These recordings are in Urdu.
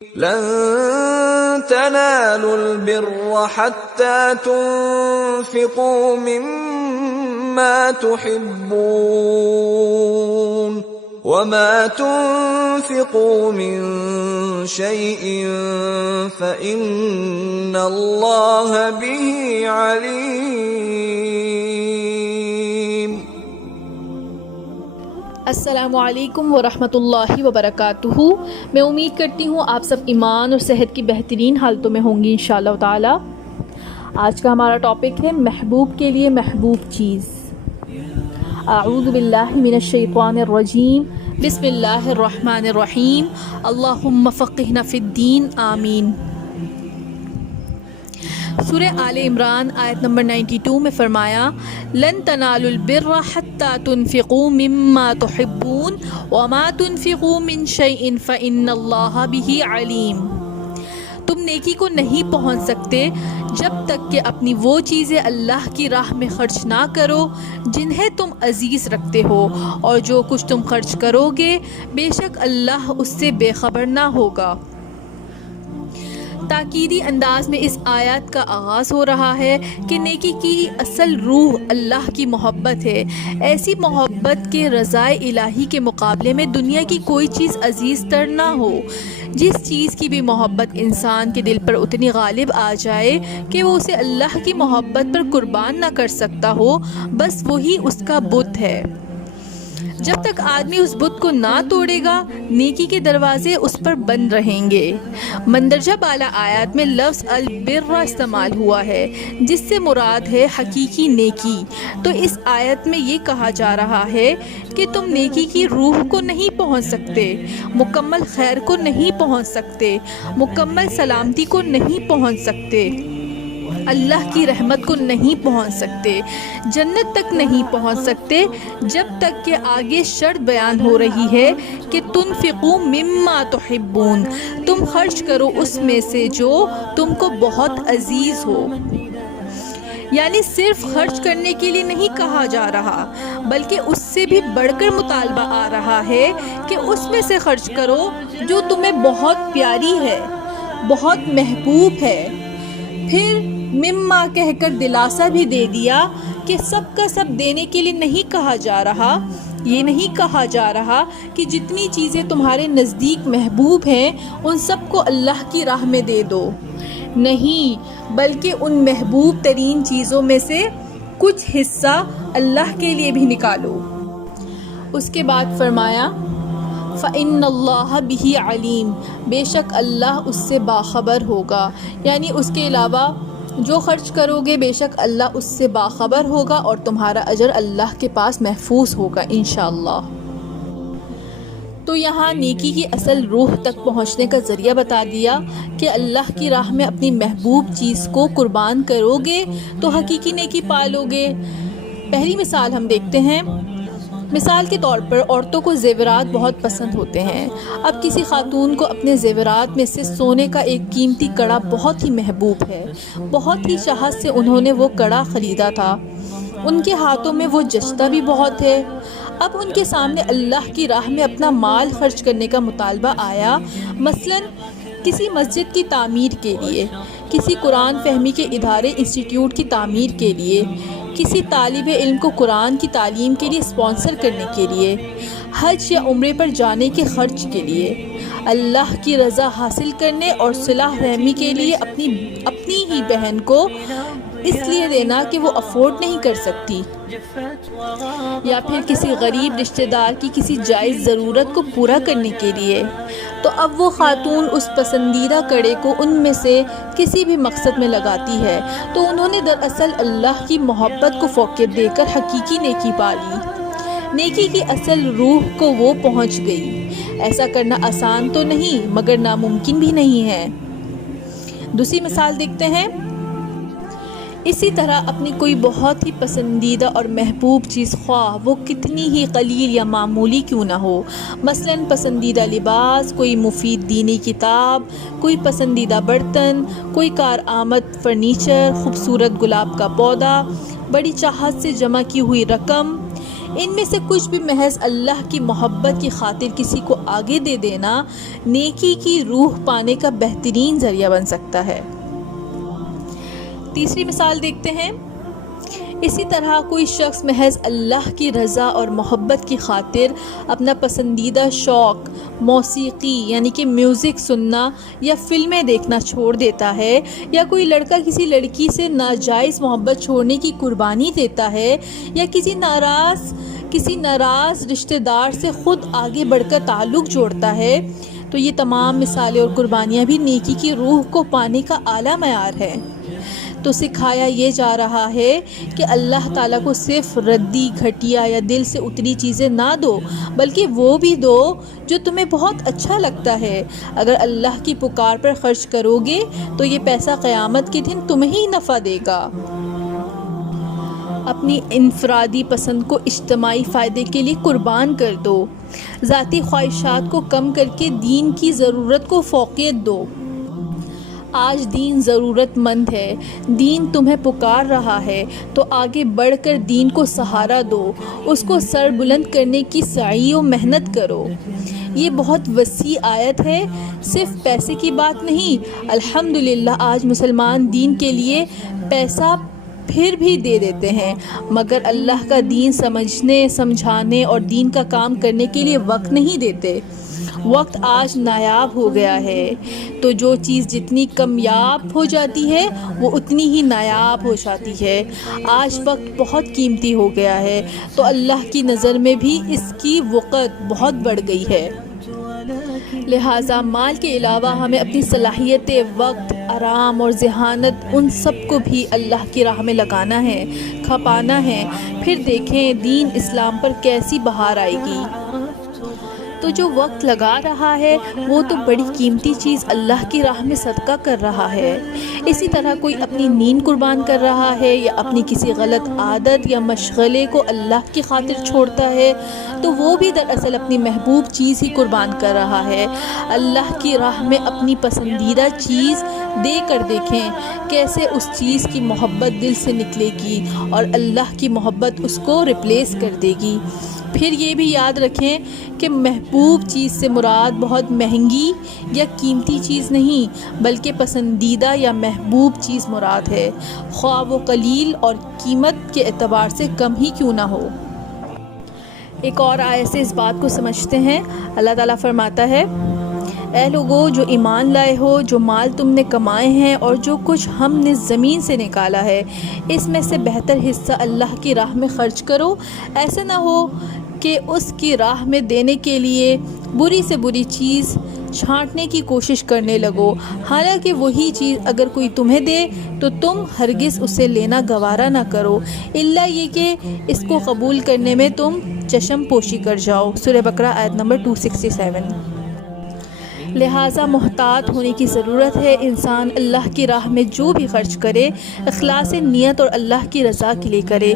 لن تنالوا البر حتى تنفقوا مما تحبون وما تنفقوا من شيء فإن الله به عليم۔ السلام علیکم ورحمۃ اللہ وبرکاتہ۔ میں امید کرتی ہوں آپ سب ایمان اور صحت کی بہترین حالتوں میں ہوں گی انشاءاللہ تعالی۔ آج کا ہمارا ٹاپک ہے محبوب کے لیے محبوب چیز۔ اعوذ باللہ من الشیطان الرجیم، بسم اللہ الرحمن الرحیم، اللہم فقہنا فی الدین، آمین۔ سورہ آل عمران آیت نمبر 92 میں فرمایا، لن تنالوا البر حتی تنفقوا مما تحبون وما تنفقوا من شیء فإن اللہ بہ علیم۔ تم نیکی کو نہیں پہنچ سکتے جب تک کہ اپنی وہ چیزیں اللہ کی راہ میں خرچ نہ کرو جنہیں تم عزیز رکھتے ہو، اور جو کچھ تم خرچ کرو گے بے شک اللہ اس سے بے خبر نہ ہوگا۔ تاکیدی انداز میں اس آیات کا آغاز ہو رہا ہے کہ نیکی کی اصل روح اللہ کی محبت ہے، ایسی محبت کہ رضائے الہی کے مقابلے میں دنیا کی کوئی چیز عزیز تر نہ ہو۔ جس چیز کی بھی محبت انسان کے دل پر اتنی غالب آ جائے کہ وہ اسے اللہ کی محبت پر قربان نہ کر سکتا ہو، بس وہی اس کا بت ہے۔ جب تک آدمی اس بت کو نہ توڑے گا نیکی کے دروازے اس پر بند رہیں گے۔ مندرجہ بالا آیات میں لفظ البر استعمال ہوا ہے جس سے مراد ہے حقیقی نیکی۔ تو اس آیت میں یہ کہا جا رہا ہے کہ تم نیکی کی روح کو نہیں پہنچ سکتے، مکمل خیر کو نہیں پہنچ سکتے، مکمل سلامتی کو نہیں پہنچ سکتے، اللہ کی رحمت کو نہیں پہنچ سکتے، جنت تک نہیں پہنچ سکتے جب تک کہ آگے شرط بیان ہو رہی ہے کہ تنفقوا مما تحبون، تم خرچ کرو اس میں سے جو تم کو بہت عزیز ہو۔ یعنی صرف خرچ کرنے کے لیے نہیں کہا جا رہا، بلکہ اس سے بھی بڑھ کر مطالبہ آ رہا ہے کہ اس میں سے خرچ کرو جو تمہیں بہت پیاری ہے، بہت محبوب ہے۔ پھر مما کہہ کر دلاسا بھی دے دیا کہ سب کا سب دینے کے لیے نہیں کہا جا رہا۔ یہ نہیں کہا جا رہا کہ جتنی چیزیں تمہارے نزدیک محبوب ہیں ان سب کو اللہ کی راہ میں دے دو، نہیں، بلکہ ان محبوب ترین چیزوں میں سے کچھ حصہ اللہ کے لیے بھی نکالو۔ اس کے بعد فرمایا فَإِنَّ اللَّهَ بِهِ عَلِيمٌ، بے شک اللہ اس سے باخبر ہوگا، یعنی اس کے علاوہ جو خرچ کرو گے بے شک اللہ اس سے باخبر ہوگا اور تمہارا اجر اللہ کے پاس محفوظ ہوگا انشاءاللہ۔ تو یہاں نیکی کی اصل روح تک پہنچنے کا ذریعہ بتا دیا کہ اللہ کی راہ میں اپنی محبوب چیز کو قربان کرو گے تو حقیقی نیکی پالو گے۔ پہلی مثال ہم دیکھتے ہیں۔ مثال کے طور پر عورتوں کو زیورات بہت پسند ہوتے ہیں۔ اب کسی خاتون کو اپنے زیورات میں سے سونے کا ایک قیمتی کڑا بہت ہی محبوب ہے، بہت ہی چاہت سے انہوں نے وہ کڑا خریدا تھا، ان کے ہاتھوں میں وہ جچتا بھی بہت ہے۔ اب ان کے سامنے اللہ کی راہ میں اپنا مال خرچ کرنے کا مطالبہ آیا، مثلاً کسی مسجد کی تعمیر کے لیے، کسی قرآن فہمی کے ادارے انسٹیٹیوٹ کی تعمیر کے لیے، کسی طالب علم کو قرآن کی تعلیم کے لیے اسپانسر کرنے کے لیے، حج یا عمرے پر جانے کے خرچ کے لیے، اللہ کی رضا حاصل کرنے اور صلح رحمی کے لیے اپنی ہی بہن کو اس لیے دینا کہ وہ افورڈ نہیں کر سکتی، یا پھر کسی غریب رشتہ دار کی کسی جائز ضرورت کو پورا کرنے کے لیے۔ تو اب وہ خاتون اس پسندیدہ کڑے کو ان میں سے کسی بھی مقصد میں لگاتی ہے تو انہوں نے دراصل اللہ کی محبت کو فوقیت دے کر حقیقی نیکی پالی، نیکی کی اصل روح کو وہ پہنچ گئی۔ ایسا کرنا آسان تو نہیں مگر ناممکن بھی نہیں ہے۔ دوسری مثال دیکھتے ہیں۔ اسی طرح اپنی کوئی بہت ہی پسندیدہ اور محبوب چیز خواہ وہ کتنی ہی قلیل یا معمولی کیوں نہ ہو، مثلاً پسندیدہ لباس، کوئی مفید دینی کتاب، کوئی پسندیدہ برتن، کوئی کارآمد فرنیچر، خوبصورت گلاب کا پودا، بڑی چاہت سے جمع کی ہوئی رقم، ان میں سے کچھ بھی محض اللہ کی محبت کی خاطر کسی کو آگے دے دینا نیکی کی روح پانے کا بہترین ذریعہ بن سکتا ہے۔ تیسری مثال دیکھتے ہیں۔ اسی طرح کوئی شخص محض اللہ کی رضا اور محبت کی خاطر اپنا پسندیدہ شوق موسیقی یعنی کہ میوزک سننا یا فلمیں دیکھنا چھوڑ دیتا ہے، یا کوئی لڑکا کسی لڑکی سے ناجائز محبت چھوڑنے کی قربانی دیتا ہے، یا کسی ناراض رشتہ دار سے خود آگے بڑھ کر تعلق جوڑتا ہے، تو یہ تمام مثالیں اور قربانیاں بھی نیکی کی روح کو پانے کا اعلیٰ معیار ہے۔ تو سکھایا یہ جا رہا ہے کہ اللہ تعالیٰ کو صرف ردی گھٹیا یا دل سے اتری چیزیں نہ دو، بلکہ وہ بھی دو جو تمہیں بہت اچھا لگتا ہے۔ اگر اللہ کی پکار پر خرچ کرو گے تو یہ پیسہ قیامت کے دن تمہیں ہی نفع دے گا۔ اپنی انفرادی پسند کو اجتماعی فائدے کے لیے قربان کر دو، ذاتی خواہشات کو کم کر کے دین کی ضرورت کو فوقیت دو۔ آج دین ضرورت مند ہے، دین تمہیں پکار رہا ہے، تو آگے بڑھ کر دین کو سہارا دو، اس کو سر بلند کرنے کی سعی و محنت کرو۔ یہ بہت وسیع آیت ہے، صرف پیسے کی بات نہیں۔ الحمدللہ آج مسلمان دین کے لیے پیسہ پھر بھی دے دیتے ہیں، مگر اللہ کا دین سمجھنے سمجھانے اور دین کا کام کرنے کے لیے وقت نہیں دیتے۔ وقت آج نایاب ہو گیا ہے، تو جو چیز جتنی کمیاب ہو جاتی ہے وہ اتنی ہی نایاب ہو جاتی ہے۔ آج وقت بہت قیمتی ہو گیا ہے، تو اللہ کی نظر میں بھی اس کی وقت بہت بڑھ گئی ہے۔ لہٰذا مال کے علاوہ ہمیں اپنی صلاحیتیں، وقت، آرام اور ذہانت ان سب کو بھی اللہ کی راہ میں لگانا ہے، کھپانا ہے۔ پھر دیکھیں دین اسلام پر کیسی بہار آئے گی۔ تو جو وقت لگا رہا ہے وہ تو بڑی قیمتی چیز اللہ کی راہ میں صدقہ کر رہا ہے۔ اسی طرح کوئی اپنی نیند قربان کر رہا ہے یا اپنی کسی غلط عادت یا مشغلے کو اللہ کی خاطر چھوڑتا ہے، تو وہ بھی دراصل اپنی محبوب چیز ہی قربان کر رہا ہے۔ اللہ کی راہ میں اپنی پسندیدہ چیز دے کر دیکھیں کیسے اس چیز کی محبت دل سے نکلے گی اور اللہ کی محبت اس کو ریپلیس کر دے گی۔ پھر یہ بھی یاد رکھیں کہ محبوب چیز سے مراد بہت مہنگی یا قیمتی چیز نہیں، بلکہ پسندیدہ یا محبوب چیز مراد ہے، خواہ وہ قلیل اور قیمت کے اعتبار سے کم ہی کیوں نہ ہو۔ ایک اور آیت سے اس بات کو سمجھتے ہیں۔ اللہ تعالیٰ فرماتا ہے، اے لوگو جو ایمان لائے ہو، جو مال تم نے کمائے ہیں اور جو کچھ ہم نے زمین سے نکالا ہے، اس میں سے بہتر حصہ اللہ کی راہ میں خرچ کرو۔ ایسا نہ ہو کہ اس کی راہ میں دینے کے لیے بری سے بری چیز چھانٹنے کی کوشش کرنے لگو، حالانکہ وہی چیز اگر کوئی تمہیں دے تو تم ہرگز اسے لینا گوارا نہ کرو، الا یہ کہ اس کو قبول کرنے میں تم چشم پوشی کر جاؤ۔ سورہ بقرہ آیت نمبر 267۔ لہٰذا محتاط ہونے کی ضرورت ہے۔ انسان اللہ کی راہ میں جو بھی خرچ کرے اخلاص نیت اور اللہ کی رضا کے لیے کرے۔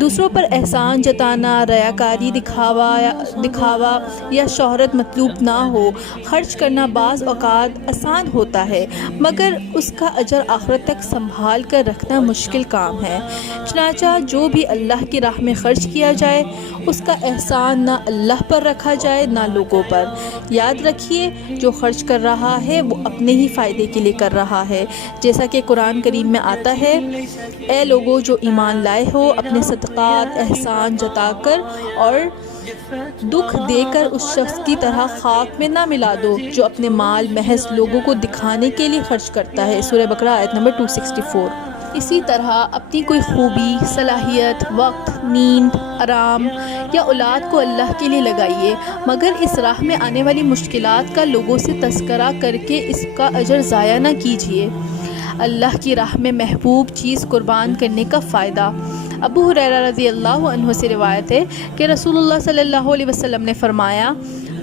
دوسروں پر احسان جتانا، ریاکاری، دکھاوا یا شہرت مطلوب نہ ہو۔ خرچ کرنا بعض اوقات آسان ہوتا ہے، مگر اس کا اجر آخرت تک سنبھال کر رکھنا مشکل کام ہے۔ چنانچہ جو بھی اللہ کی راہ میں خرچ کیا جائے اس کا احسان نہ اللہ پر رکھا جائے نہ لوگوں پر۔ یاد رکھیے جو خرچ کر رہا ہے وہ اپنے ہی فائدے کے لیے کر رہا ہے، جیسا کہ قرآن کریم میں آتا ہے، اے لوگو جو ایمان لائے ہو اپنے صدقات احسان جتا کر اور دکھ دے کر اس شخص کی طرح خاک میں نہ ملا دو جو اپنے مال محض لوگوں کو دکھانے کے لیے خرچ کرتا ہے۔ سورہ بقرہ آیت نمبر 264۔ اسی طرح اپنی کوئی خوبی، صلاحیت، وقت، نیند، آرام یا اولاد کو اللہ کے لیے لگائیے، مگر اس راہ میں آنے والی مشکلات کا لوگوں سے تذکرہ کر کے اس کا اجر ضائع نہ کیجیے۔ اللہ کی راہ میں محبوب چیز قربان کرنے کا فائدہ۔ ابو ہریرہ رضی اللہ عنہ سے روایت ہے کہ رسول اللہ صلی اللہ علیہ وسلم نے فرمایا،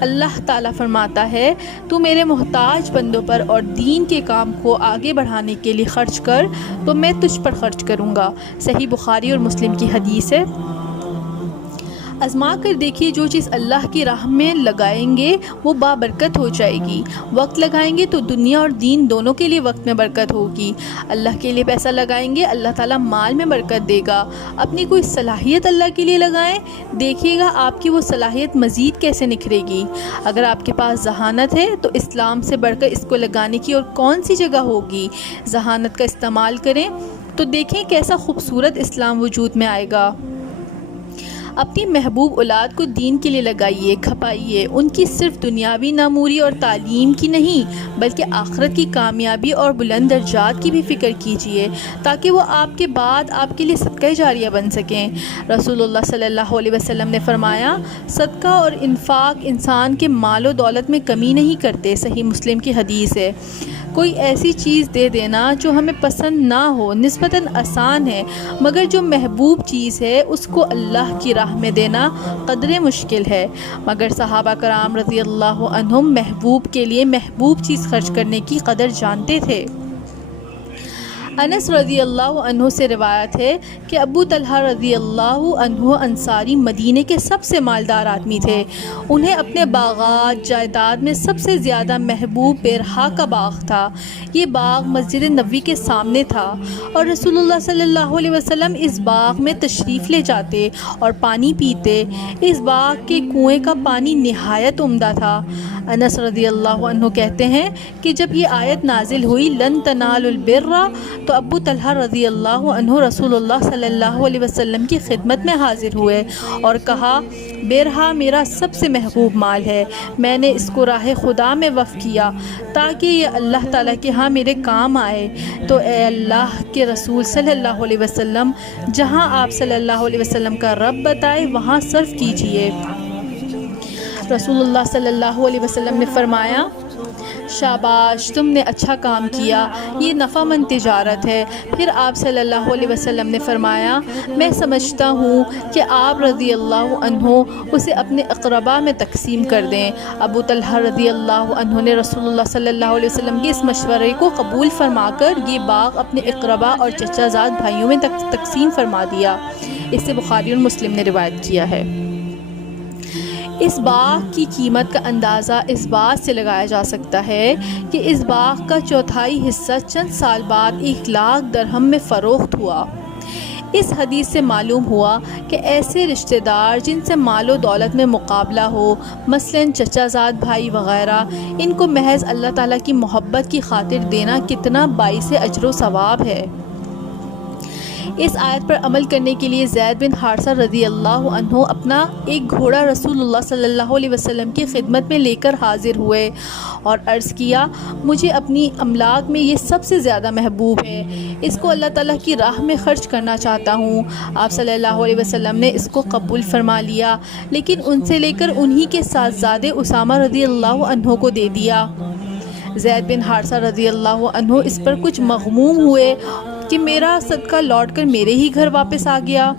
اللہ تعالیٰ فرماتا ہے، تو میرے محتاج بندوں پر اور دین کے کام کو آگے بڑھانے کے لیے خرچ کر تو میں تجھ پر خرچ کروں گا۔ صحیح بخاری اور مسلم کی حدیث ہے۔ آزما کر دیکھیے، جو چیز اللہ کی راہ میں لگائیں گے وہ بابرکت ہو جائے گی۔ وقت لگائیں گے تو دنیا اور دین دونوں کے لیے وقت میں برکت ہوگی۔ اللہ کے لیے پیسہ لگائیں گے، اللہ تعالیٰ مال میں برکت دے گا۔ اپنی کوئی صلاحیت اللہ کے لیے لگائیں، دیکھیے گا آپ کی وہ صلاحیت مزید کیسے نکھرے گی۔ اگر آپ کے پاس ذہانت ہے تو اسلام سے بڑھ کر اس کو لگانے کی اور کون سی جگہ ہوگی۔ ذہانت کا استعمال کریں تو دیکھیں کیسا خوبصورت اسلام وجود میں آئے گا۔ اپنی محبوب اولاد کو دین کے لیے لگائیے، کھپائیے، ان کی صرف دنیاوی ناموری اور تعلیم کی نہیں بلکہ آخرت کی کامیابی اور بلند درجات کی بھی فکر کیجیے، تاکہ وہ آپ کے بعد آپ کے لیے صدقہ جاریہ بن سکیں۔ رسول اللہ صلی اللہ علیہ وسلم نے فرمایا، صدقہ اور انفاق انسان کے مال و دولت میں کمی نہیں کرتے۔ صحیح مسلم کی حدیث ہے۔ کوئی ایسی چیز دے دینا جو ہمیں پسند نہ ہو نسبتاً آسان ہے، مگر جو محبوب چیز ہے اس کو اللہ کی راہ میں دینا قدرے مشکل ہے۔ مگر صحابہ کرام رضی اللہ عنہم محبوب کے لیے محبوب چیز خرچ کرنے کی قدر جانتے تھے۔ انس رضی اللہ عنہ سے روایت ہے کہ ابو طلحہ رضی اللہ عنہ انصاری مدینے کے سب سے مالدار آدمی تھے۔ انہیں اپنے باغات جائیداد میں سب سے زیادہ محبوب بیرہا کا باغ تھا۔ یہ باغ مسجد نبوی کے سامنے تھا اور رسول اللہ صلی اللہ علیہ وسلم اس باغ میں تشریف لے جاتے اور پانی پیتے۔ اس باغ کے کنویں کا پانی نہایت عمدہ تھا۔ انس رضی اللہ عنہ کہتے ہیں کہ جب یہ آیت نازل ہوئی لن تنالوا البر، تو ابو طلحہ رضی اللہ عنہ رسول اللہ صلی اللہ علیہ وسلم کی خدمت میں حاضر ہوئے اور کہا، بیرہا میرا سب سے محبوب مال ہے، میں نے اس کو راہ خدا میں وقف کیا تاکہ یہ اللہ تعالیٰ کے ہاں میرے کام آئے۔ تو اے اللہ کے رسول صلی اللہ علیہ وسلم، جہاں آپ صلی اللہ علیہ وسلم کا رب بتائے وہاں صرف کیجیے۔ رسول اللہ صلی اللہ علیہ وسلم نے فرمایا، شاباش، تم نے اچھا کام کیا، یہ نفع مند تجارت ہے۔ پھر آپ صلی اللہ علیہ وسلم نے فرمایا، میں سمجھتا ہوں کہ آپ رضی اللہ عنہ اسے اپنے اقربا میں تقسیم کر دیں۔ ابو طلحہ رضی اللہ عنہ نے رسول اللہ صلی اللہ علیہ وسلم کے اس مشورے کو قبول فرما کر یہ باغ اپنے اقربا اور چچا زاد بھائیوں میں تقسیم فرما دیا۔ اس سے بخاری اور مسلم نے روایت کیا ہے۔ اس باغ کی قیمت کا اندازہ اس بات سے لگایا جا سکتا ہے کہ اس باغ کا چوتھائی حصہ چند سال بعد 1,00,000 درہم میں فروخت ہوا۔ اس حدیث سے معلوم ہوا کہ ایسے رشتہ دار جن سے مال و دولت میں مقابلہ ہو، مثلاً چچا زاد بھائی وغیرہ، ان کو محض اللہ تعالیٰ کی محبت کی خاطر دینا کتنا باعث اجر و ثواب ہے۔ اس آیت پر عمل کرنے کے لیے زید بن حارثہ رضی اللہ عنہ اپنا ایک گھوڑا رسول اللہ صلی اللہ علیہ وسلم کی خدمت میں لے کر حاضر ہوئے اور عرض کیا، مجھے اپنی املاک میں یہ سب سے زیادہ محبوب ہے، اس کو اللہ تعالیٰ کی راہ میں خرچ کرنا چاہتا ہوں۔ آپ صلی اللہ علیہ وسلم نے اس کو قبول فرما لیا، لیکن ان سے لے کر انہی کے صاحبزادے اسامہ رضی اللہ عنہ کو دے دیا۔ زید بن حارثہ رضی اللہ عنہ اس پر کچھ مغموم ہوئے کہ میرا صدقہ لوٹ کر میرے ہی گھر واپس آ گیا۔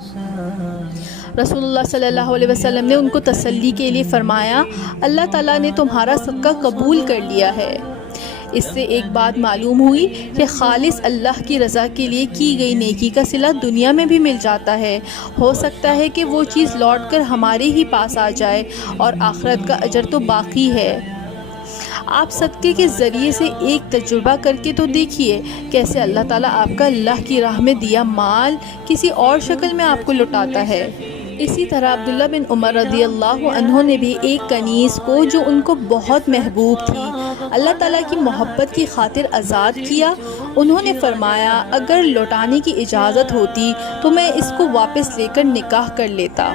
رسول اللہ صلی اللہ علیہ وسلم نے ان کو تسلی کے لیے فرمایا، اللہ تعالیٰ نے تمہارا صدقہ قبول کر لیا ہے۔ اس سے ایک بات معلوم ہوئی کہ خالص اللہ کی رضا کے لیے کی گئی نیکی کا صلہ دنیا میں بھی مل جاتا ہے۔ ہو سکتا ہے کہ وہ چیز لوٹ کر ہمارے ہی پاس آ جائے اور آخرت کا اجر تو باقی ہے۔ آپ صدقے کے ذریعے سے ایک تجربہ کر کے تو دیکھیے کیسے اللہ تعالیٰ آپ کا اللہ کی راہ میں دیا مال کسی اور شکل میں آپ کو لوٹاتا ہے۔ اسی طرح عبداللہ بن عمر رضی اللہ عنہ نے بھی ایک کنیز کو جو ان کو بہت محبوب تھی اللہ تعالیٰ کی محبت کی خاطر آزاد کیا۔ انہوں نے فرمایا، اگر لوٹانے کی اجازت ہوتی تو میں اس کو واپس لے کر نکاح کر لیتا۔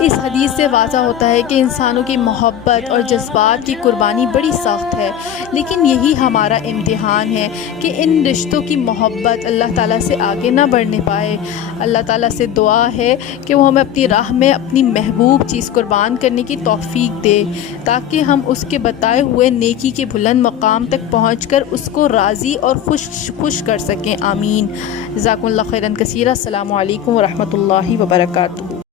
اس حدیث سے واضح ہوتا ہے کہ انسانوں کی محبت اور جذبات کی قربانی بڑی سخت ہے، لیکن یہی ہمارا امتحان ہے کہ ان رشتوں کی محبت اللہ تعالیٰ سے آگے نہ بڑھنے پائے۔ اللہ تعالیٰ سے دعا ہے کہ وہ ہمیں اپنی راہ میں اپنی محبوب چیز قربان کرنے کی توفیق دے، تاکہ ہم اس کے بتائے ہوئے نیکی کے بلند مقام تک پہنچ کر اس کو راضی اور خوش کر سکیں۔ آمین۔ جزاکم اللہ خیراً کثیرا۔ السلام علیکم ورحمۃ اللہ وبرکاتہ۔